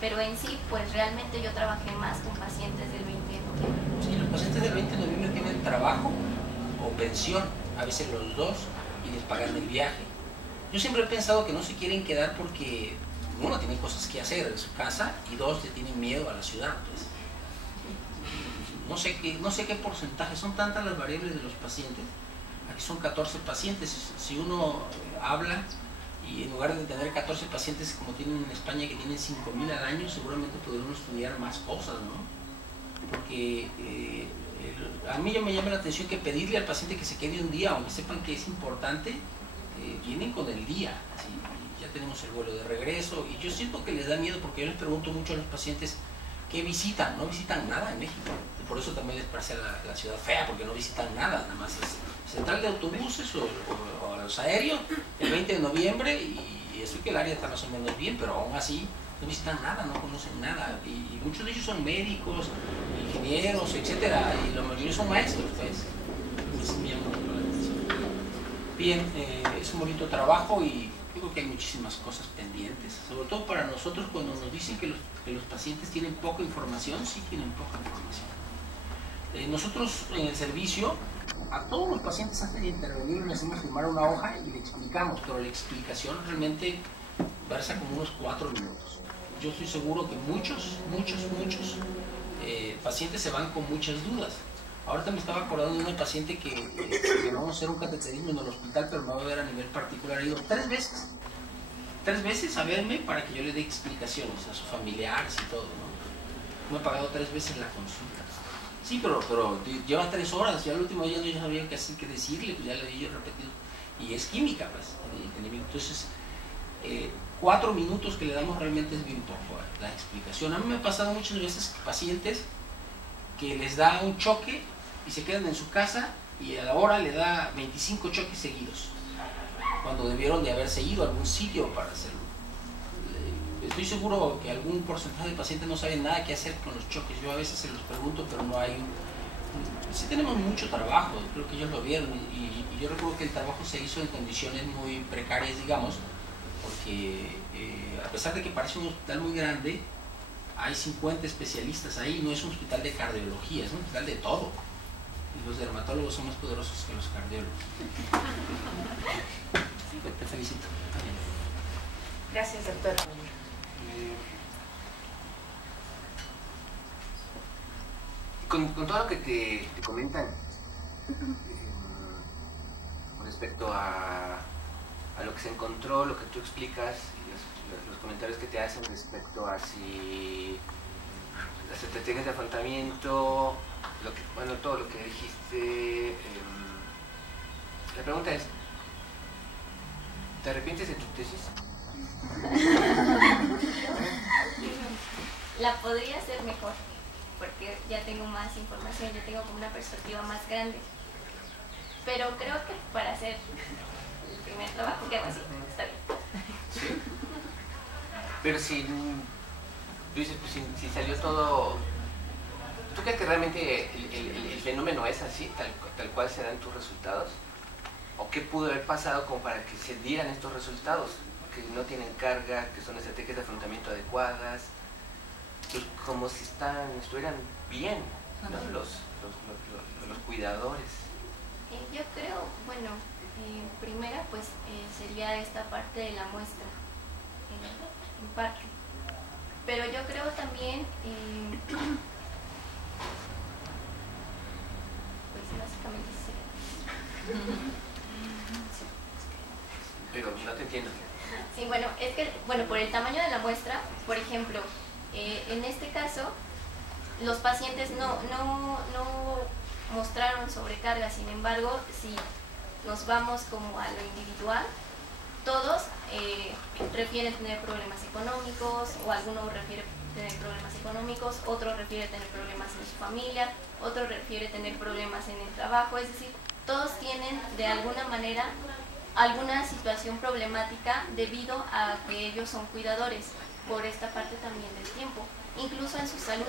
Pero en sí, pues realmente yo trabajé más con pacientes del 20 de noviembre. Sí, los pacientes del 20 de noviembre tienen trabajo o pensión, a veces los dos, y les pagan el viaje. Yo siempre he pensado que no se quieren quedar porque, uno, tienen cosas que hacer en su casa, y dos, le tienen miedo a la ciudad, pues. No sé qué porcentaje, son tantas las variables de los pacientes. Aquí son 14 pacientes. Si uno habla y en lugar de tener 14 pacientes como tienen en España, que tienen 5.000 al año, seguramente podrían estudiar más cosas, ¿no? Porque a mí me llama la atención que pedirle al paciente que se quede un día, aunque sepan que es importante, vienen con el día, así, ya tenemos el vuelo de regreso, y yo siento que les da miedo, porque yo les pregunto mucho a los pacientes qué visitan. No visitan nada en México, por eso también les parece la ciudad fea, porque no visitan nada, nada más es central de autobuses o los aéreos, el 20 de noviembre, y eso que el área está más o menos bien, pero aún así no visitan nada, no conocen nada, y muchos de ellos son médicos, ingenieros, etcétera, y la mayoría son maestros, pues. Entonces me llama mucho la atención. Bien, es un bonito trabajo, y digo que hay muchísimas cosas pendientes, sobre todo para nosotros cuando nos dicen que los pacientes tienen poca información. Sí tienen poca información. Nosotros en el servicio, a todos los pacientes antes de intervenir les hacemos firmar una hoja y le explicamos, pero la explicación realmente versa como unos 4 minutos. Yo estoy seguro que muchos pacientes se van con muchas dudas. Ahorita me estaba acordando de una paciente que vamos a hacer un cateterismo en el hospital, pero me va a ver a nivel particular. Ha ido 3 veces. 3 veces a verme para que yo le dé explicaciones a sus familiares y todo, ¿no? Me ha pagado 3 veces la consulta. Sí, pero lleva 3 horas, ya el último día no sabía qué decirle, pues ya le he repetido. Y es química, pues. Entonces, 4 minutos que le damos realmente es bien poco la explicación. A mí me ha pasado muchas veces pacientes que les da un choque y se quedan en su casa, y a la hora le da 25 choques seguidos, cuando debieron de haberse ido a algún sitio para hacerlo. Estoy seguro que algún porcentaje de pacientes no saben nada que hacer con los choques. Yo a veces se los pregunto, pero no hay sí tenemos mucho trabajo, creo que ellos lo vieron, y yo recuerdo que el trabajo se hizo en condiciones muy precarias, digamos, porque a pesar de que parece un hospital muy grande, hay 50 especialistas ahí. No es un hospital de cardiología, es un hospital de todo. Y los dermatólogos son más poderosos que los cardiólogos. Te felicito. Gracias, doctor. Con todo lo que te comentan respecto a lo que se encontró, lo que tú explicas, y los comentarios que te hacen respecto a si las estrategias de afrontamiento, todo lo que dijiste, La pregunta es, ¿te arrepientes de tu tesis? La podría hacer mejor, porque ya tengo más información, ya tengo como una perspectiva más grande. Pero creo que para hacer el primer trabajo que hago así, está bien. Sí. Pero si, tú dices, pues, si salió todo... ¿Tú crees que realmente el fenómeno es así, tal cual se dan tus resultados? ¿O qué pudo haber pasado como para que se dieran estos resultados? Que no tienen carga, que son estrategias de afrontamiento adecuadas, pues como si estuvieran bien, ¿no? Los cuidadores. Yo creo, bueno, primera pues sería esta parte de la muestra, en parte. Pero yo creo también, pues básicamente sería. Pero no te entiendo. Sí, bueno, es que, bueno, por el tamaño de la muestra, por ejemplo, en este caso, los pacientes no mostraron sobrecarga, sin embargo, si nos vamos como a lo individual, todos refieren tener problemas económicos, o alguno refiere tener problemas económicos, otro refiere tener problemas en su familia, otro refiere tener problemas en el trabajo, es decir, todos tienen de alguna manera alguna situación problemática debido a que ellos son cuidadores, por esta parte también del tiempo. Incluso en su salud,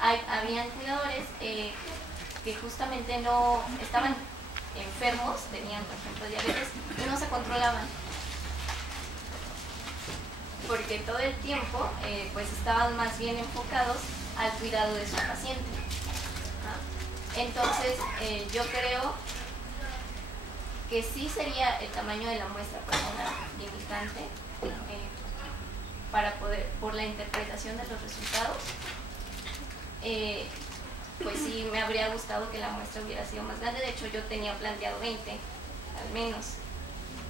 habían cuidadores que justamente no estaban enfermos, tenían por ejemplo diabetes y no se controlaban, porque todo el tiempo pues estaban más bien enfocados al cuidado de su paciente. Entonces yo creo que sí sería el tamaño de la muestra pues una limitante para poder, por la interpretación de los resultados. Pues sí me habría gustado que la muestra hubiera sido más grande. De hecho yo tenía planteado 20 al menos,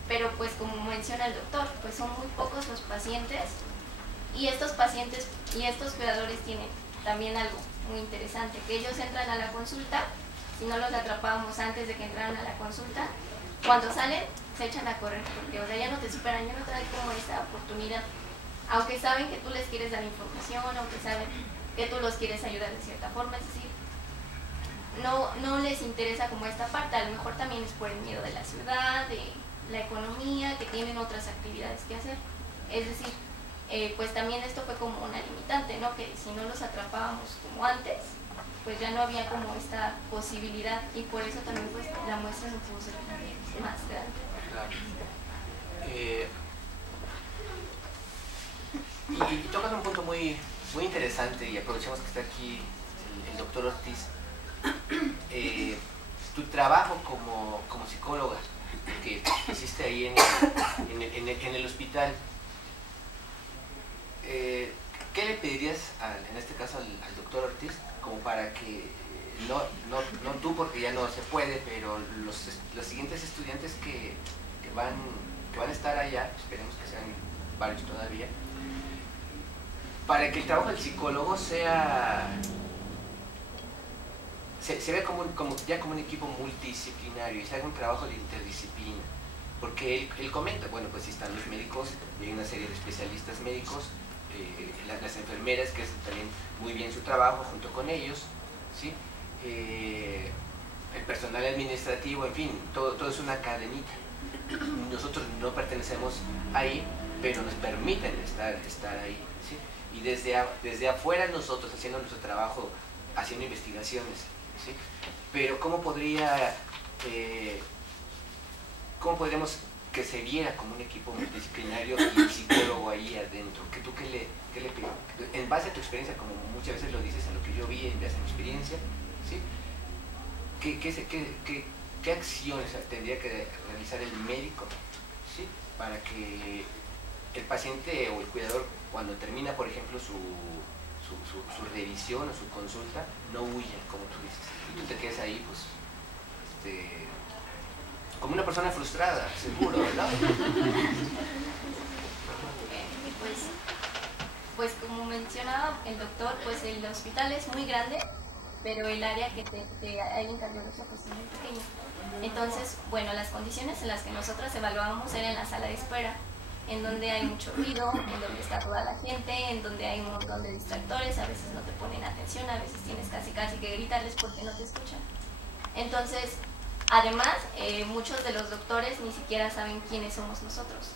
pero pues como menciona el doctor, pues son muy pocos los pacientes, y estos pacientes y estos cuidadores tienen también algo muy interesante, que ellos entran a la consulta. Si no los atrapábamos antes de que entraran a la consulta, cuando salen se echan a correr, porque o sea, ya no te esperan, ya no te dan como esa oportunidad, aunque saben que tú les quieres dar información, aunque saben que tú los quieres ayudar de cierta forma, es decir, no les interesa como esta parte. A lo mejor también es por el miedo de la ciudad, de la economía, que tienen otras actividades que hacer. Es decir, pues también esto fue como una limitante, ¿no? Que si no los atrapábamos como antes, pues ya no había como esta posibilidad, y por eso también pues la muestra no pudo ser más grande. Claro. Y tocas un punto muy interesante, y aprovechamos que está aquí el doctor Ortiz. Tu trabajo como psicóloga que hiciste ahí en el hospital, ¿qué le pedirías en este caso al doctor Ortiz como para que no tú, porque ya no se puede, pero los siguientes estudiantes que van a estar allá, esperemos que sean varios todavía, para que el trabajo del psicólogo se ve ya como un equipo multidisciplinario, y se haga un trabajo de interdisciplina? Porque él comenta, bueno, pues sí están los médicos, y hay una serie de especialistas médicos, las enfermeras que hacen también muy bien su trabajo junto con ellos, ¿sí? El personal administrativo, en fin, todo es una cadenita. Nosotros no pertenecemos ahí, pero nos permiten estar ahí, ¿sí? Y desde afuera nosotros haciendo nuestro trabajo, haciendo investigaciones, ¿sí? Pero ¿cómo podríamos que se viera como un equipo multidisciplinario y el psicólogo ahí adentro? ¿Qué le pido? En base a tu experiencia, como muchas veces lo dices, en lo que yo vi, en base a mi experiencia, ¿sí? ¿Qué acciones tendría que realizar el médico, ¿sí? Para que el paciente o el cuidador, cuando termina, por ejemplo, su revisión o su consulta, no huya, como tú dices, y tú te quedes ahí, pues, como una persona frustrada, seguro, ¿verdad? Pues como mencionaba el doctor, pues el hospital es muy grande, pero el área que hay en cardiología pues es muy pequeña. Entonces, bueno, las condiciones en las que nosotros evaluábamos eran en la sala de espera, en donde hay mucho ruido, en donde está toda la gente, en donde hay un montón de distractores, a veces no te ponen atención, a veces tienes casi que gritarles porque no te escuchan. Entonces, además, muchos de los doctores ni siquiera saben quiénes somos nosotros.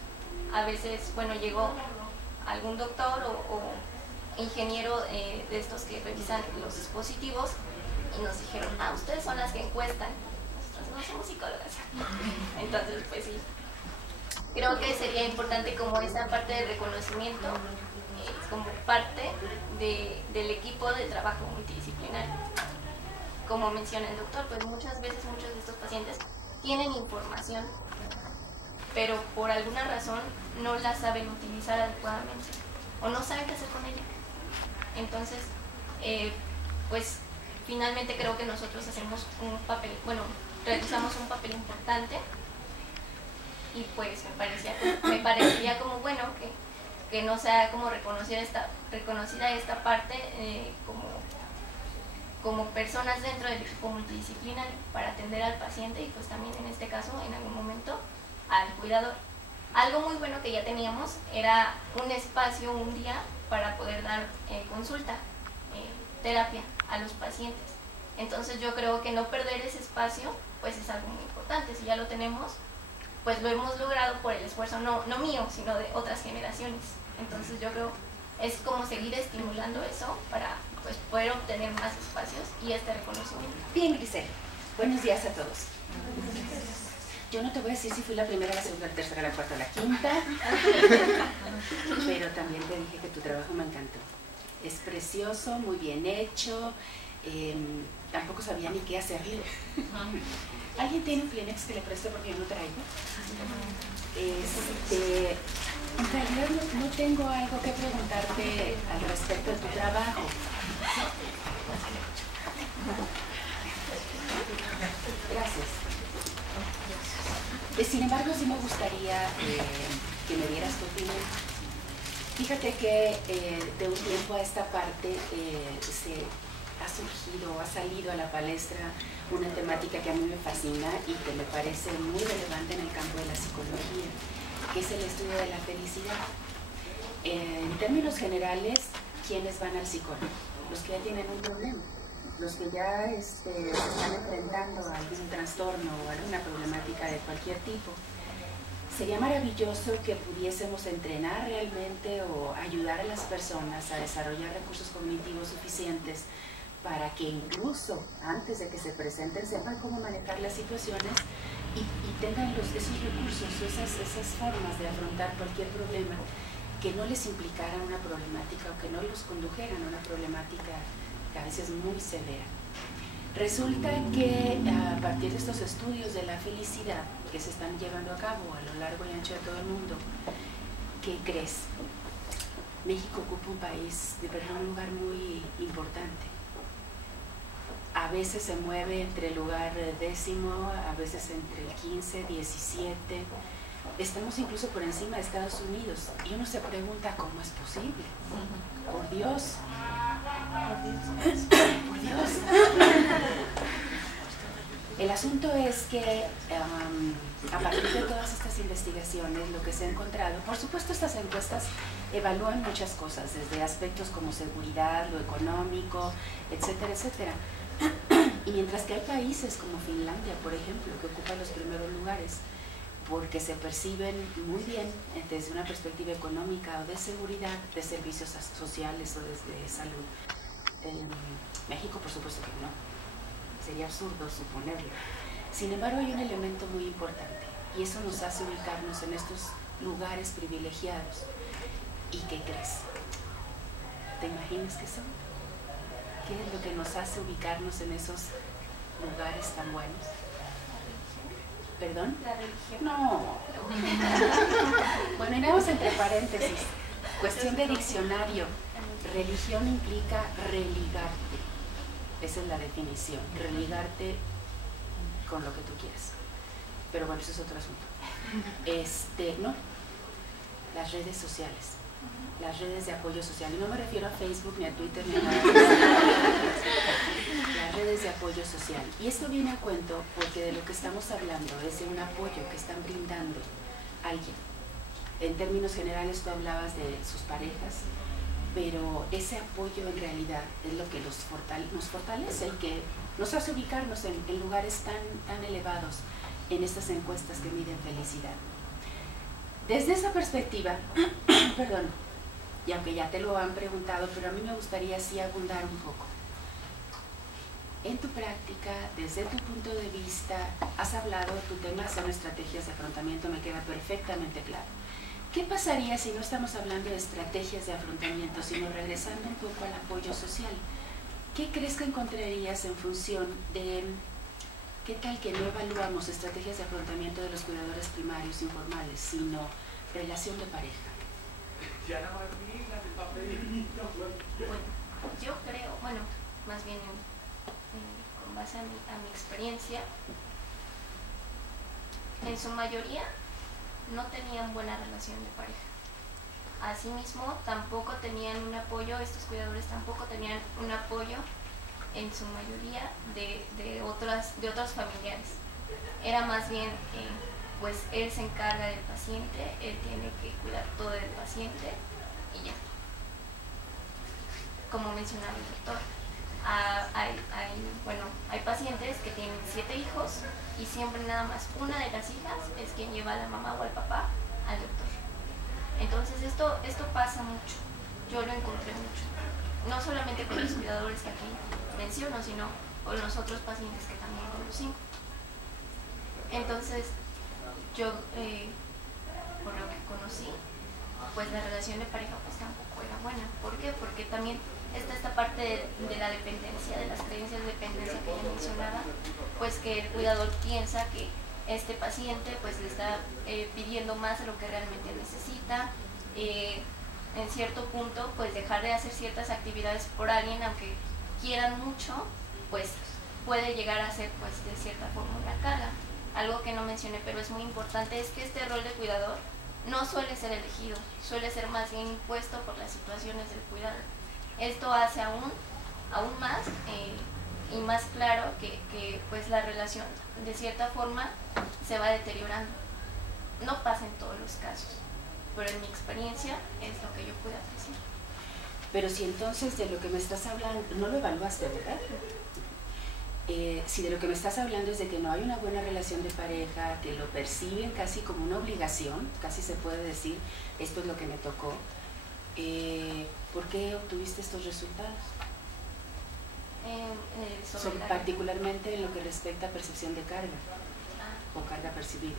A veces, bueno, llegó algún doctor o ingeniero de estos que revisan los dispositivos y nos dijeron, ustedes son las que encuestan, nosotros no somos psicólogas. Entonces, pues sí, creo que sería importante como esa parte de reconocimiento, como parte del equipo de trabajo multidisciplinario. Como menciona el doctor, pues muchas veces muchos de estos pacientes tienen información, pero por alguna razón no la saben utilizar adecuadamente o no saben qué hacer con ella. Entonces, pues finalmente creo que nosotros hacemos un papel, realizamos un papel importante y pues me parecería como bueno que no sea como reconocida esta parte como personas dentro del equipo multidisciplinario para atender al paciente y pues también en este caso en algún momento al cuidador. Algo muy bueno que ya teníamos era un espacio, un día para poder dar consulta, terapia a los pacientes. Entonces yo creo que no perder ese espacio pues es algo muy importante. Si ya lo tenemos, pues lo hemos logrado por el esfuerzo no mío, sino de otras generaciones. Entonces yo creo es como seguir estimulando eso para pues poder obtener más espacios y este reconocimiento. Bien, Grisel, buenos días a todos. Yo no te voy a decir si fui la primera, la segunda, la tercera, la cuarta o la quinta, pero también te dije que tu trabajo me encantó. Es precioso, muy bien hecho, tampoco sabía ni qué hacerle. ¿Alguien tiene un Kleenex que le preste porque yo no traigo? En realidad no tengo algo que preguntarte al respecto de tu trabajo. Gracias. Sin embargo, sí me gustaría que me dieras tu opinión. Fíjate que de un tiempo a esta parte ha salido a la palestra una temática que a mí me fascina y que me parece muy relevante en el campo de la psicología, que es el estudio de la felicidad. En términos generales, ¿quiénes van al psicólogo? Los que ya tienen un problema, los que ya se están enfrentando a algún trastorno o alguna problemática de cualquier tipo. Sería maravilloso que pudiésemos entrenar realmente o ayudar a las personas a desarrollar recursos cognitivos suficientes para que incluso antes de que se presenten sepan cómo manejar las situaciones y tengan esos recursos, esas formas de afrontar cualquier problema que no les implicara una problemática o que no los condujeran a una problemática que a veces es muy severa. Resulta que a partir de estos estudios de la felicidad que se están llevando a cabo a lo largo y ancho de todo el mundo, ¿qué crees? México ocupa un lugar muy importante. A veces se mueve entre el lugar 10º, a veces entre el 15, 17. Estamos incluso por encima de Estados Unidos. Y uno se pregunta, ¿cómo es posible? Por Dios. Por Dios. El asunto es que a partir de todas estas investigaciones, lo que se ha encontrado, por supuesto estas encuestas evalúan muchas cosas, desde aspectos como seguridad, lo económico, etcétera, etcétera. Y mientras que hay países como Finlandia, por ejemplo, que ocupan los primeros lugares, porque se perciben muy bien desde una perspectiva económica o de seguridad, de servicios sociales o de salud. México, por supuesto que no. Sería absurdo suponerlo. Sin embargo, hay un elemento muy importante y eso nos hace ubicarnos en estos lugares privilegiados. ¿Y qué crees? ¿Te imaginas qué son? ¿Qué es lo que nos hace ubicarnos en esos lugares tan buenos? ¿Perdón? La religión. No. Bueno, iremos entre paréntesis. Cuestión de diccionario. Religión implica religarte. Esa es la definición. Religarte con lo que tú quieras. Pero bueno, eso es otro asunto. No. Las redes sociales. las redes de apoyo social. Y no me refiero a Facebook, ni a Twitter, ni a nada. Las redes de apoyo social. Y esto viene a cuento porque de lo que estamos hablando es de un apoyo que están brindando a alguien. En términos generales tú hablabas de sus parejas, pero ese apoyo en realidad es lo que nos fortalece, el que nos hace ubicarnos en lugares tan elevados en estas encuestas que miden felicidad. Desde esa perspectiva, perdón, y aunque ya te lo han preguntado, pero a mí me gustaría así abundar un poco. En tu práctica, desde tu punto de vista, has hablado, tu tema son estrategias de afrontamiento, me queda perfectamente claro. ¿Qué pasaría si no estamos hablando de estrategias de afrontamiento, sino regresando un poco al apoyo social? ¿Qué crees que encontrarías en función de qué tal que no evaluamos estrategias de afrontamiento de los cuidadores primarios informales, sino relación de pareja? Bueno, yo creo, bueno, más bien con base a mi experiencia, en su mayoría no tenían buena relación de pareja. Asimismo, tampoco tenían un apoyo, estos cuidadores tampoco tenían un apoyo en su mayoría de otros familiares. Era más bien, pues él se encarga del paciente, él tiene que cuidar todo del paciente y ya. Como mencionaba el doctor, hay pacientes que tienen 7 hijos y siempre nada más una de las hijas es quien lleva a la mamá o al papá al doctor. Entonces esto pasa mucho, yo lo encontré mucho, no solamente con los cuidadores que aquí menciono, sino con los otros pacientes que también conocí. Entonces yo, por lo que conocí, pues la relación de pareja pues tampoco era buena. ¿Por qué? Porque también está esta parte de la dependencia, de las creencias de dependencia que ya mencionaba, pues que el cuidador piensa que este paciente pues le está pidiendo más de lo que realmente necesita, en cierto punto pues dejar de hacer ciertas actividades por alguien, aunque quieran mucho, pues puede llegar a ser pues de cierta forma una carga. Algo que no mencioné pero es muy importante es que este rol de cuidador no suele ser elegido, suele ser más bien impuesto por las situaciones del cuidado. Esto hace aún más y más claro que pues la relación de cierta forma se va deteriorando. No pasa en todos los casos, pero en mi experiencia es lo que yo pude apreciar. Pero si entonces de lo que me estás hablando, no lo evaluaste, ¿verdad? Si de lo que me estás hablando es de que no hay una buena relación de pareja, que lo perciben casi como una obligación, casi se puede decir, esto es lo que me tocó, ¿por qué obtuviste estos resultados? Particularmente en lo que respecta a percepción de carga o carga percibida.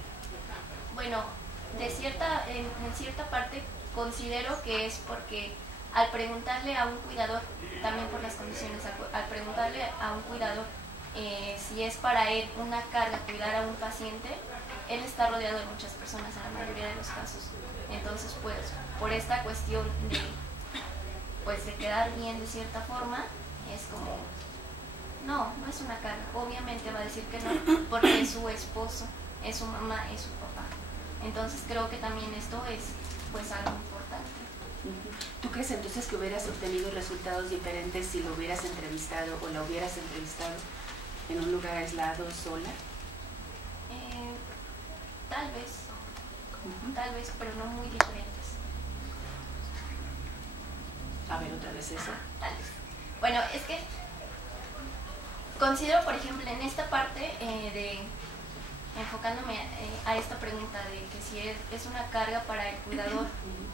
Bueno, en cierta parte considero que es porque al preguntarle a un cuidador, también por las condiciones, al preguntarle a un cuidador si es para él una carga cuidar a un paciente, él está rodeado de muchas personas en la mayoría de los casos. Entonces, pues, por esta cuestión de quedar bien de cierta forma, es como, no es una carga. Obviamente va a decir que no, porque es su esposo, es su mamá, es su papá. Entonces creo que también esto es pues algo importante. ¿Tú crees entonces que hubieras obtenido resultados diferentes si lo hubieras entrevistado o la hubieras entrevistado en un lugar aislado, sola? Tal vez, pero no muy diferentes. A ver, otra vez eso. Tal vez. Bueno, es que considero, por ejemplo, en esta parte enfocándome a esta pregunta de que si es una carga para el cuidador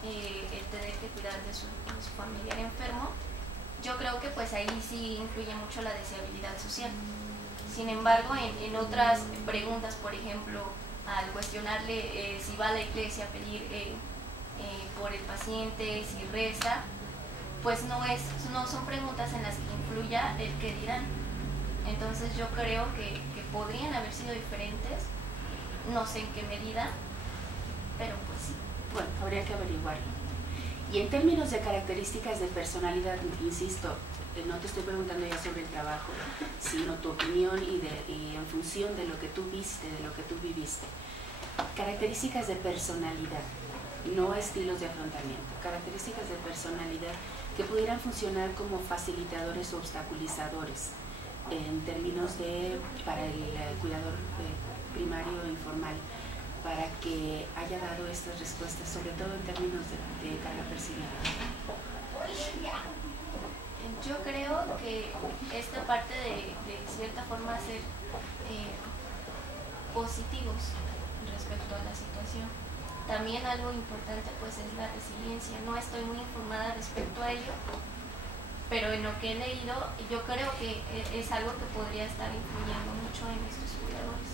el tener que cuidar de su familiar enfermo, yo creo que pues ahí sí influye mucho la deseabilidad social. Sin embargo, en otras preguntas, por ejemplo, al cuestionarle si va a la iglesia a pedir por el paciente, si reza, pues no son preguntas en las que influya el qué dirán. Entonces yo creo que podrían haber sido diferentes, no sé en qué medida, pero pues sí. Bueno, habría que averiguarlo. Y en términos de características de personalidad, insisto, no te estoy preguntando ya sobre el trabajo, sino tu opinión y en función de lo que tú viste, de lo que tú viviste. Características de personalidad. no estilos de afrontamiento, características de personalidad que pudieran funcionar como facilitadores o obstaculizadores en términos de, para el cuidador primario e informal, para que haya dado estas respuestas, sobre todo en términos de carga percibida. Yo creo que esta parte de cierta forma ser positivos respecto a la situación. También algo importante pues es la resiliencia. No estoy muy informada respecto a ello, pero en lo que he leído yo creo que es algo que podría estar influyendo mucho en estos cuidadores.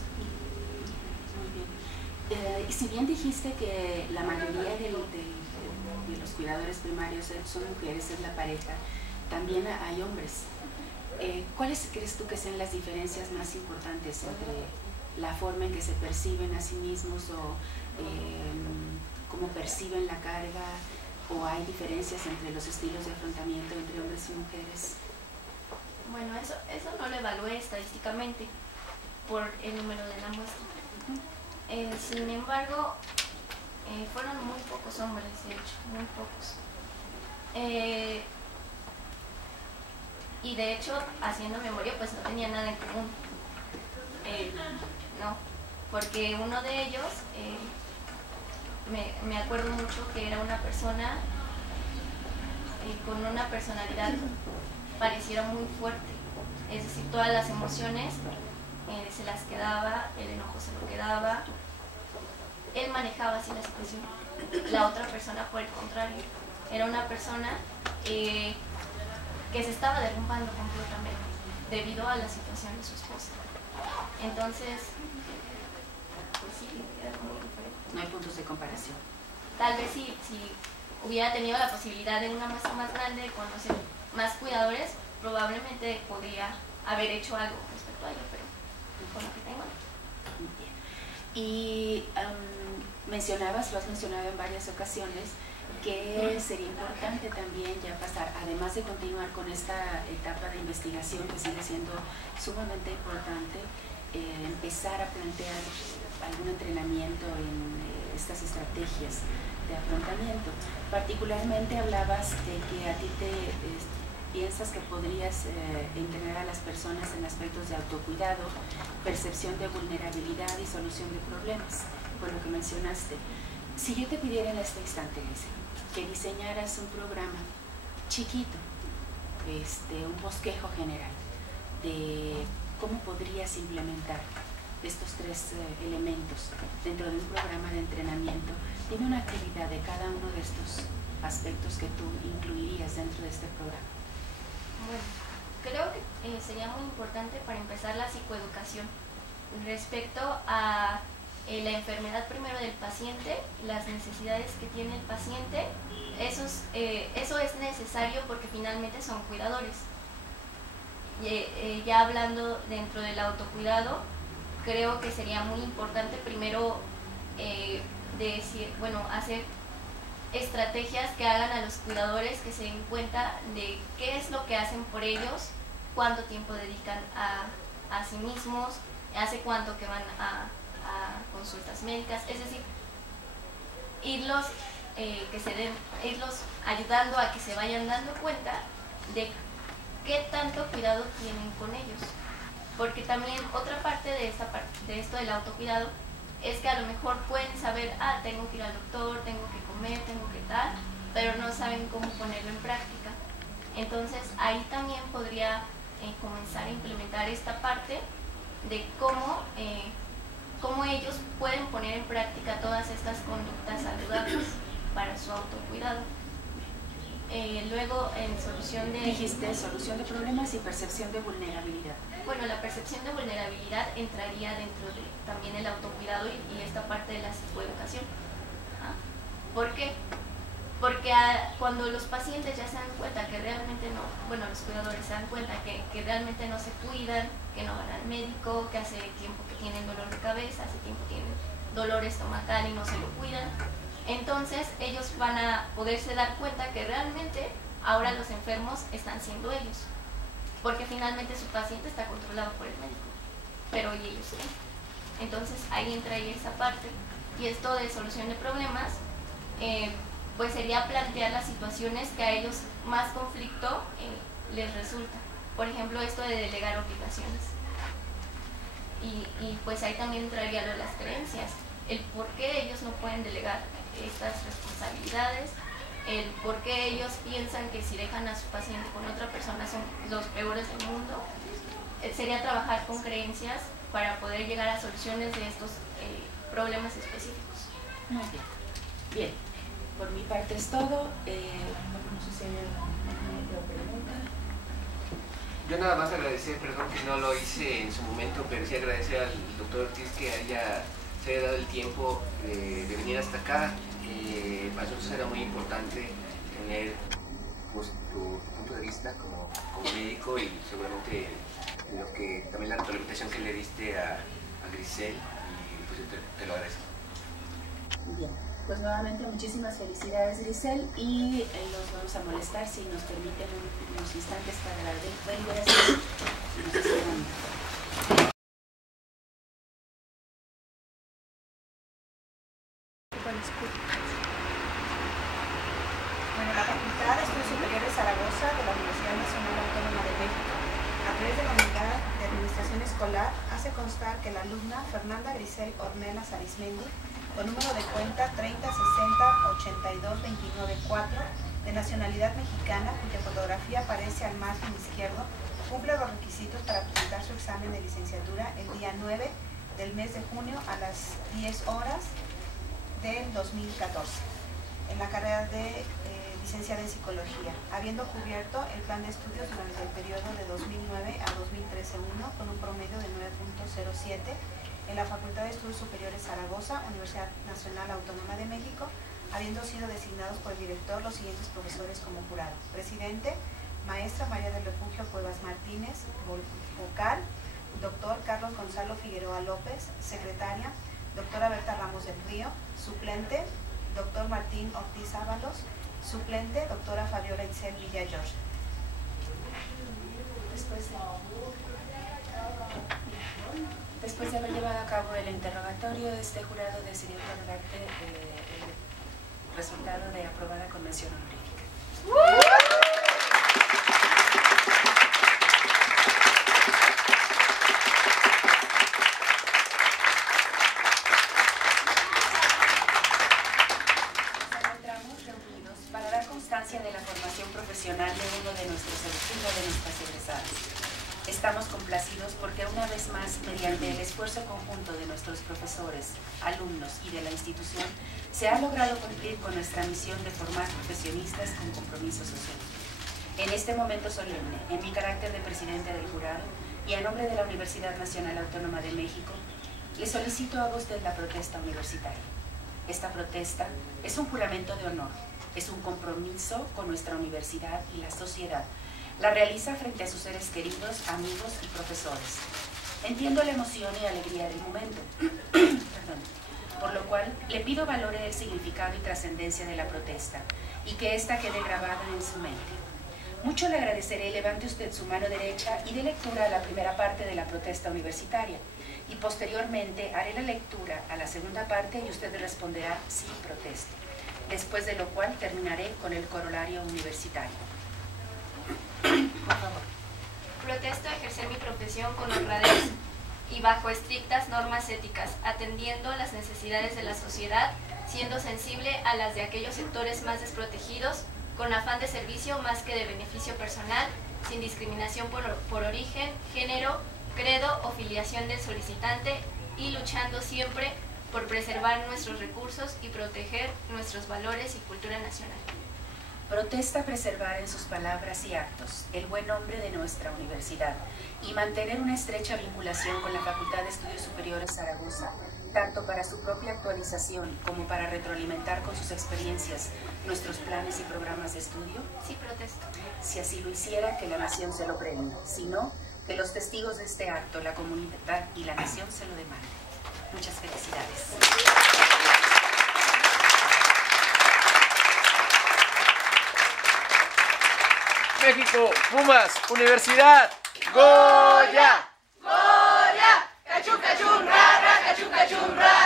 Muy bien. Y si bien dijiste que la mayoría de los cuidadores primarios son mujeres, es la pareja, también hay hombres. ¿Cuáles crees tú que sean las diferencias más importantes entre la forma en que se perciben a sí mismos o cómo perciben la carga, o hay diferencias entre los estilos de afrontamiento entre hombres y mujeres? Bueno, eso no lo evalué estadísticamente por el número de la muestra. Sin embargo, fueron muy pocos hombres, de hecho, muy pocos. Y de hecho, haciendo memoria, pues no tenía nada en común. No, porque uno de ellos, me acuerdo mucho que era una persona con una personalidad pareciera muy fuerte, es decir, todas las emociones se las quedaba, el enojo se lo quedaba, él manejaba así la situación. La otra persona, por el contrario, era una persona que se estaba derrumbando completamente debido a la situación de su esposa. Entonces, pues sí, era muy diferente. No hay puntos de comparación. Tal vez si hubiera tenido la posibilidad de una muestra más grande, de conocer más cuidadores, probablemente podría haber hecho algo respecto a ello, pero con lo que tengo. Muy bien. Y lo has mencionado en varias ocasiones, que sería importante también ya pasar, además de continuar con esta etapa de investigación que sigue siendo sumamente importante, empezar a plantear algún entrenamiento en estas estrategias de afrontamiento. Particularmente hablabas de que a ti piensas que podrías entrenar a las personas en aspectos de autocuidado, percepción de vulnerabilidad y solución de problemas, por lo que mencionaste. Si yo te pidiera en este instante, Lisa, que diseñaras un programa chiquito, un bosquejo general de cómo podrías implementar estos tres elementos dentro de un programa de entrenamiento, dime una actividad de cada uno de estos aspectos que tú incluirías dentro de este programa. Bueno, creo que sería muy importante para empezar la psicoeducación respecto a la enfermedad primero del paciente, las necesidades que tiene el paciente. Eso es necesario porque finalmente son cuidadores. Ya hablando dentro del autocuidado, creo que sería muy importante primero hacer estrategias que hagan a los cuidadores que se den cuenta de qué es lo que hacen por ellos, cuánto tiempo dedican a sí mismos, hace cuánto que van a consultas médicas, es decir, irlos ayudando a que se vayan dando cuenta de qué tanto cuidado tienen con ellos. Porque también otra parte de esto del autocuidado es que a lo mejor pueden saber, tengo que ir al doctor, tengo que comer, tengo que tal, pero no saben cómo ponerlo en práctica. Entonces ahí también podría comenzar a implementar esta parte de cómo ellos pueden poner en práctica todas estas conductas saludables para su autocuidado. Luego, en solución de... Dijiste solución de problemas y percepción de vulnerabilidad. Bueno, la percepción de vulnerabilidad entraría dentro de también el autocuidado y esta parte de la psicoeducación. ¿Por qué? Porque cuando los pacientes ya se dan cuenta que realmente los cuidadores se dan cuenta que realmente no se cuidan, que no van al médico, que hace tiempo que tienen dolor de cabeza, hace tiempo tienen dolor estomacal y no se lo cuidan, entonces ellos van a poderse dar cuenta que realmente ahora los enfermos están siendo ellos, porque finalmente su paciente está controlado por el médico, pero ¿y ellos qué? Entonces ahí entra esa parte, y esto de solución de problemas pues sería plantear las situaciones que a ellos más conflicto les resulta. Por ejemplo, esto de delegar obligaciones. Y pues ahí también entraría lo de las creencias, el por qué ellos no pueden delegar estas responsabilidades, el por qué ellos piensan que si dejan a su paciente con otra persona son los peores del mundo. Sería trabajar con creencias para poder llegar a soluciones de estos problemas específicos. Muy bien. Bien, por mi parte es todo. No sé si hay alguna otra pregunta. Yo nada más agradecer, perdón que no lo hice en su momento, pero sí agradecer al doctor Ortiz que se haya dado el tiempo de venir hasta acá. Para nosotros era muy importante tener pues, tu punto de vista como médico y seguramente también la retroalimentación que le diste a Grisel, y pues te lo agradezco. Bien, pues nuevamente muchísimas felicidades, Grisel, y los vamos a molestar si nos permiten unos instantes para la deliberación. Bueno, la Facultad de Estudios Superiores Zaragoza de la Universidad Nacional Autónoma de México, a través de la Unidad de Administración Escolar, hace constar que la alumna Fernanda Grisel Ornelas Arismendi, con número de cuenta 3060-8229-4, de nacionalidad mexicana, cuya fotografía aparece al margen izquierdo, cumple los requisitos para presentar su examen de licenciatura el día 9 del mes de junio a las 10 horas del 2014, en la carrera de licenciada en Psicología, habiendo cubierto el plan de estudios durante el periodo de 2009 a 2013-1 con un promedio de 9.07 en la Facultad de Estudios Superiores Zaragoza, Universidad Nacional Autónoma de México, habiendo sido designados por el director los siguientes profesores como jurado. Presidente, maestra María del Refugio Cuevas Martínez, vocal, doctor Carlos Gonzalo Figueroa López, secretaria, doctora Berta Ramos del Río, suplente, doctor Martín Ortiz Ábalos, suplente, doctora Fabiola Itzel Villa George. Después de haber llevado a cabo el interrogatorio, este jurado decidió otorgarte el resultado de aprobada convención honorífica. De la formación profesional de uno de nuestros egresados. Estamos complacidos porque una vez más, mediante el esfuerzo conjunto de nuestros profesores, alumnos y de la institución, se ha logrado cumplir con nuestra misión de formar profesionistas con compromiso social. En este momento solemne, en mi carácter de presidente del jurado y a nombre de la Universidad Nacional Autónoma de México, le solicito a usted la protesta universitaria. Esta protesta es un juramento de honor. Es un compromiso con nuestra universidad y la sociedad. La realiza frente a sus seres queridos, amigos y profesores. Entiendo la emoción y alegría del momento, por lo cual le pido valore el significado y trascendencia de la protesta y que ésta quede grabada en su mente. Mucho le agradeceré, levante usted su mano derecha y dé lectura a la primera parte de la protesta universitaria y posteriormente haré la lectura a la segunda parte y usted responderá sí proteste. Después de lo cual terminaré con el corolario universitario. Por favor. Protesto ejercer mi profesión con honradez y bajo estrictas normas éticas, atendiendo las necesidades de la sociedad, siendo sensible a las de aquellos sectores más desprotegidos, con afán de servicio más que de beneficio personal, sin discriminación por origen, género, credo o filiación del solicitante y luchando siempre por preservar nuestros recursos y proteger nuestros valores y cultura nacional. Protesta preservar en sus palabras y actos el buen nombre de nuestra universidad y mantener una estrecha vinculación con la Facultad de Estudios Superiores Zaragoza, tanto para su propia actualización como para retroalimentar con sus experiencias nuestros planes y programas de estudio. Sí, protesto. Si así lo hiciera, que la nación se lo premie, si no, que los testigos de este acto, la comunidad y la nación se lo demanden. Muchas felicidades. México, Pumas, Universidad, Goya. Goya, cachun, cachun, ra, ra, cachun, cachun, ra.